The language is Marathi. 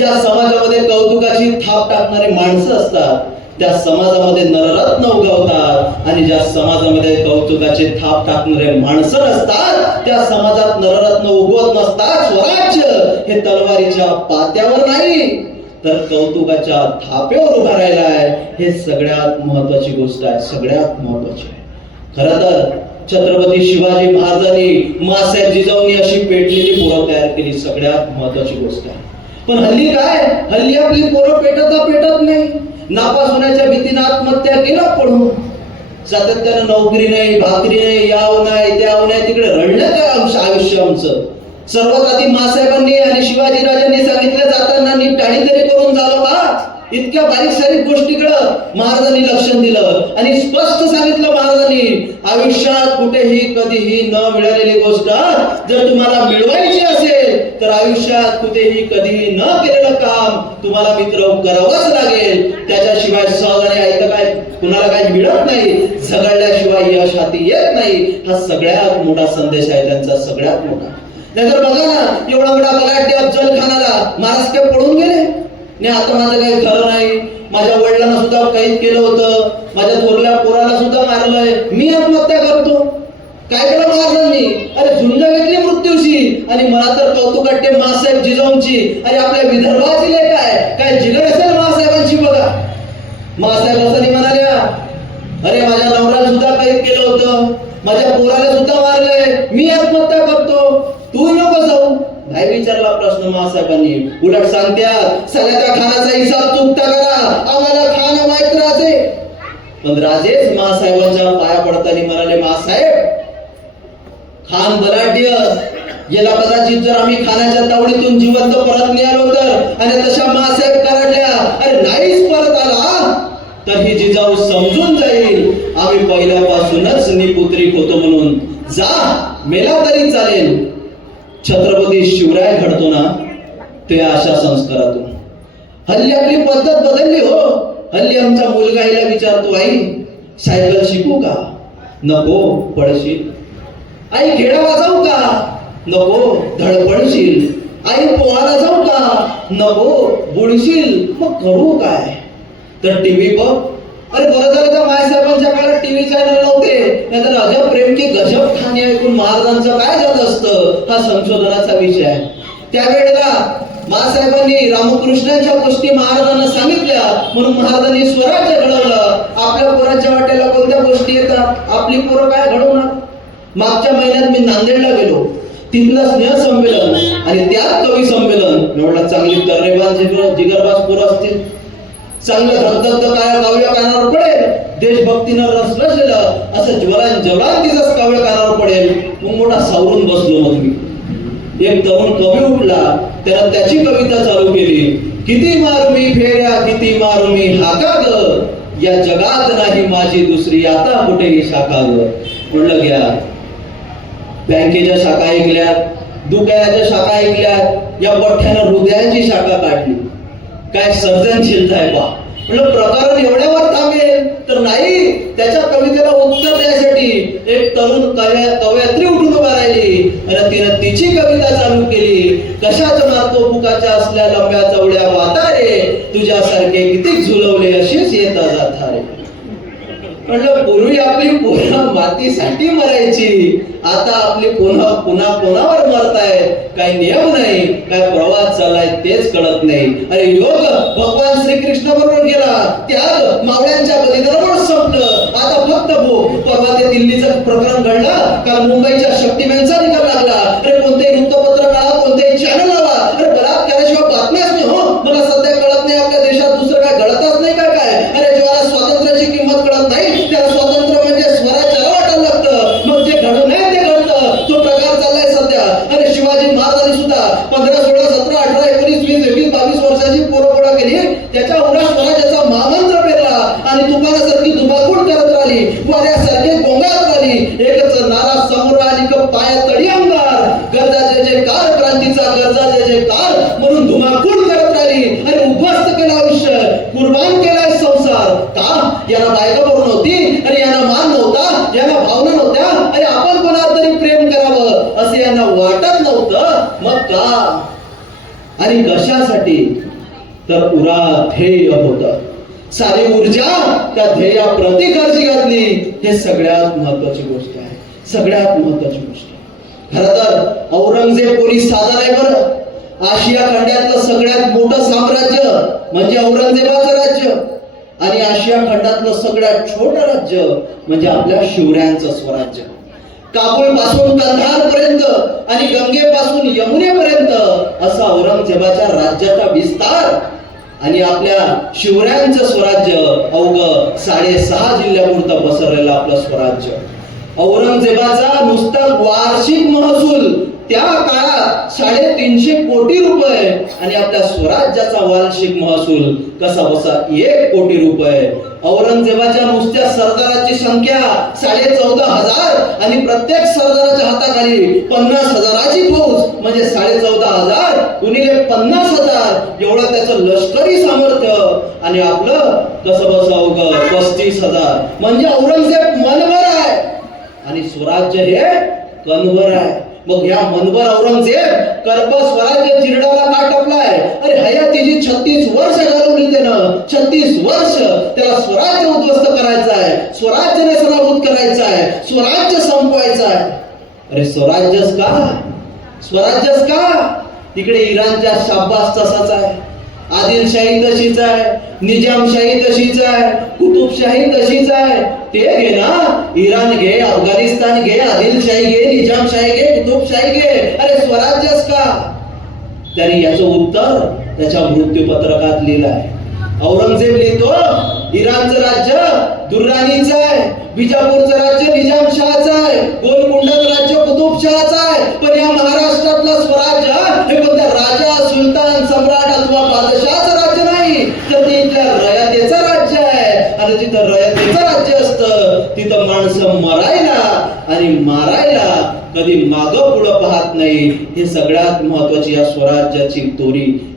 ज्या समाजामध्ये कौतुकाची थाप टाकणारे माणसं असतात त्या समाजामध्ये नररत्न उगवतात आणि ज्या समाजामध्ये कौतुकाची थाप टाकणारे माणसं नसतात त्या समाजात नररत्न उगवत नसतात स्वराज्य हे तलवारीच्या पात्यावर नाही. तर कौतुकाच्या थापेवर उभा राहिला आहे हे सगळ्यात महत्वाची गोष्ट आहे सगळ्यात महत्वाची आहे. खर तर छत्रपती शिवाजी महाराजांनी मासाहेब जिजाऊनी अशी पेटलेली पोरं तयार केली सगळ्यात महत्वाची गोष्ट आहे. पण हल्ली काय? हल्ली आपली पोरं पेटत पेटत नाही. नापास होण्याच्या भीतीनं आत्महत्या केला पडून सातत्यानं नोकरी नाही भाकरी नाही याव नाही त्याव नाही तिकडे रडलं काय आमचं आयुष्य आमचं? सर्वात आधी मासाहेबांनी आणि शिवाजी राजांनी सांगितलं जाताना नीट टाळी तरी करून झालं बा. इतक्या बारीक सारीक गोष्टीकडं महाराजांनी लक्ष दिलं आणि स्पष्ट सांगितलं महाराजांनी आयुष्यात कुठेही कधीही न मिळालेली गोष्ट जर तुम्हाला मिळवायची असेल तर आयुष्यात कुठेही कधीही न केलेलं काम तुम्हाला मित्र करावंच लागेल. त्याच्याशिवाय सहजाने ऐकतं काय? कुणाला काही मिळत नाही. झगडल्याशिवाय यश हाती येत नाही. हा सगळ्यात मोठा संदेश आहे त्यांचा सगळ्यात मोठा. नाहीतर बघा ना एवढा मोठा बघाटे अफजल खानाला महाराज काय पळून गेले. नाही आता माझं काही खरं नाही. माझ्या वडिलांना सुद्धा कैद केलं होतं. माझ्या थोरल्या पोराला सुद्धा मारलंय. मी आत्महत्या करतो. काय केलं महाराजांनी अरे झुंज घेतली मृत्यू आणि मला तर कौतुक वाटते मासाहेब जिजाऊंची. आणि आपल्या विदर्भाची लेख आहे काय जिगर असेल मासाहेबांची बघा. मासाहेब असं म्हणाल्या अरे माझ्या नवऱ्याला सुद्धा कैद केलं होतं. माझ्या पोराला सुद्धा मारलंय. मी आत्महत्या करतो. तू नको जाऊ. नाही विचारला प्रश्न मासाहेबांनी? उलट सांगत्या सगळ्या खानाचा हिसाब चुकता करा. आम्हाला खान माहीत राहते. पण राजेच मासाहेबांच्या पाया पडताना म्हणाले मासाहेब खान बलाढ्य. याला कदाचित जर आम्ही खाण्याच्या तावडीतून जिवंत परत निघालो तर आणि तशा मासे करडल्या अरे नाहीच परत आला तर ही जिजाऊ समजून जाईल. आम्ही पहिल्यापासूनच निपुत्रिक होतो म्हणून जा मेला तरी चालेल. छत्रपती शिवराय घडतो ना ते अशा संस्कारातून. हल्ली आपली पद्धत बदलली हो. हल्ली आमचा मुलगा हिला विचारतो आई सायकल शिकू का? नको पडशील आई खेळा वाजवू का? नको धडपडशील. आई पोहायला जाऊ का? नको बुडशील. मग करू काय? तर टीव्ही बघ. अरे बरं झालं त्या मायसाहेबांच्या काळात टीव्ही चॅनल नव्हते? नाहीतर अजब प्रेम की गजब खाणी ऐकून महाराजांचं काय झालं असतं? हा संशोधनाचा विषय. आहे त्यावेळेला महासाहेबांनी रामकृष्णांच्या गोष्टी महाराजांना सांगितल्या. म्हणून महाराजांनी स्वराज्य घडवलं. आपल्या पोराच्या वाटेला कोणत्या गोष्टी येतात? आपली पोरं काय घडवणार? मागच्या महिन्यात मी नांदेडला गेलो. तिथलं स्नेह संमेलन आणि त्यात कवी संमेलन. एवढा चांगली तर्रेबाज जिगर जिगरबाज पोरं असतील. चांगलं धगधगत काय काव्य कानावर पडेल? देशभक्तीनं रसरसलेलं असं ज्वलन ज्वलान तिचाच काव्य कानावर पडेल मग मोठा सावरून बसलो मग मी. एक तरुण कवी उठला त्यानं त्याची कविता चालू केली. किती मारू मी फेऱ्या किती मारू मी हाका ग या जगात नाही माझी दुसरी आता कुठेही शाखा ग म्हणलं घ्या. बँकेच्या शाखा ऐकल्या दुकानाच्या शाखा ऐकल्या या पठ्ठ्यानं हृदयाची शाखा काढली. काय सर्जनशीलता आहे बा. म्हणलं प्रकरण एवढ्यावर थांबेल तर नाही त्याच्या कवितेला उत्तर देण्यासाठी एक तरुण कव्या कवयत्री उठून उभा राहिली. आणि तिनं तिची कविता चालू केली. कशाच नातो बुकाच्या असल्या लंब्या चवड्या वाता रे तुझ्यासारखे किती झुलवले अशीच येता जाता रे म्हणलं पूर्वी आपली पूर्ण मातीसाठी मरायची. आता आपली पुन्हा पुन्हा कोणावर मरताय. काही नियम नाही काय प्रवास चाललाय तेच कळत नाही. अरे योग भगवान श्रीकृष्ण बरोबर गेला. त्याग मावळ्यांच्या बलिदानावर संपलं. आता फक्त भो परवा ते दिल्लीचं प्रकरण घडलं. काल मुंबईच्या शक्तिमॅनचा निकाल लागला. अरे पेरला आणि तुपाऱ्यासारखी करत राहिली वाऱ्यासारखे गोंगात राहिली एकच नारा समोर आली क पाया तडी अंगार. गरजाचे जे कार क्रांतीचा गरजाचे जे कार म्हणून धुमाकूळ करत राहिली आणि उद्ध्वस्त केलं आयुष्य. कुर्बान केलाय संसार. का? याला बायका बरोबर नव्हती आणि यांना मान नव्हता यांना भावना नव्हत्या आणि आपण कोणावर तरी प्रेम करावं असे यांना वाटत नव्हतं. मग का? आणि कशासाठी? तर उरा ध्येय होतं. सारी ऊर्जा त्या ध्येयाप्रती खर्ची घातली हे सगळ्यात महत्वाची गोष्ट आहे. सगळ्यात महत्वाची गोष्ट खर तर औरंगजेब कोणी साधा नाही बरं. आशिया खंडातलं सगळ्यात मोठं साम्राज्य म्हणजे औरंगजेबाचं राज्य. आणि आशिया खंडातलं सगळ्यात छोटं राज्य म्हणजे आपल्या शिवरायांचं स्वराज्य. काबूल पासून कंधार पर्यंत आणि गंगेपासून यमुनेपर्यंत असा औरंगजेबाच्या राज्याचा विस्तार आणि आपल्या शिवरायांचं स्वराज्य अवघ साडेसहा जिल्ह्यापुरतं पसरलेलं आपलं स्वराज्य. औरंगजेबाचा नुसता वार्षिक महसूल त्या काळात साडेतीनशे कोटी रुपये आणि आपल्या स्वराज्याचा वार्षिक महसूल कसा बसा? एक कोटी रुपये. औरंगजेबाच्या नुसत्या सरदाराची संख्या साडे चौदा हजार आणि प्रत्येक सरदाराच्या हाताखाली पन्नास हजाराची फौज म्हणजे साडे चौदा हजार गुणिले पन्नास हजार एवढं त्याचं लष्करी सामर्थ्य. आणि आपलं कसं बस अवघड पस्तीस हजार. म्हणजे औरंगजेब मनवर आहे. आणि स्वराज्य हे कनवर आहे. मग या मनभर औरंगजेब कर्प स्वराज्य चिरडाला का टपलाय? अरे हयातीची छत्तीस वर्ष घालवली त्यानं छत्तीस वर्ष त्याला स्वराज्य उद्ध्वस्त करायचं आहे. स्वराज्य नेसनाभूत करायचं आहे. स्वराज्य संपवायचं आहे. अरे स्वराज्यच का? स्वराज्यच का? तिकडे इराणच्या शाब्बास तसाच आहे. आदिलशाही तशीच आहे निजामशाही तशीच आहे कुतुबशाही तशीच आहे. ते घे ना इराण घे अफगाणिस्तान घे आदिलशाही घे निजामशाही घे कुतुबशाही घे. अरे स्वराज्यच का? त्याने याचं उत्तर त्याच्या मृत्यूपत्रकात लिहिलं आहे औरंगजेब लिहितो इराणचं राज्य दुर्राणीचं आहे बिजापूरचं राज्य निजामशाहच आहे गोलकुंडाचं राज्य कुतुबशहाचं आहे पण या महाराष्ट्रातलं स्वराज्य हे कोणत्या राजा सुलतान सम्राट अथवा बादशहाचं राज्य नाही तर ते इथल्या रयतेचं राज्य राज्य जिथं रयतेचं राज्य असतं. तिथं माणसं मरायला आणि मारायला कधी माग पुढं पाहत नाही. हे सगळ्यात महत्वाची या स्वराज्याची दोरी.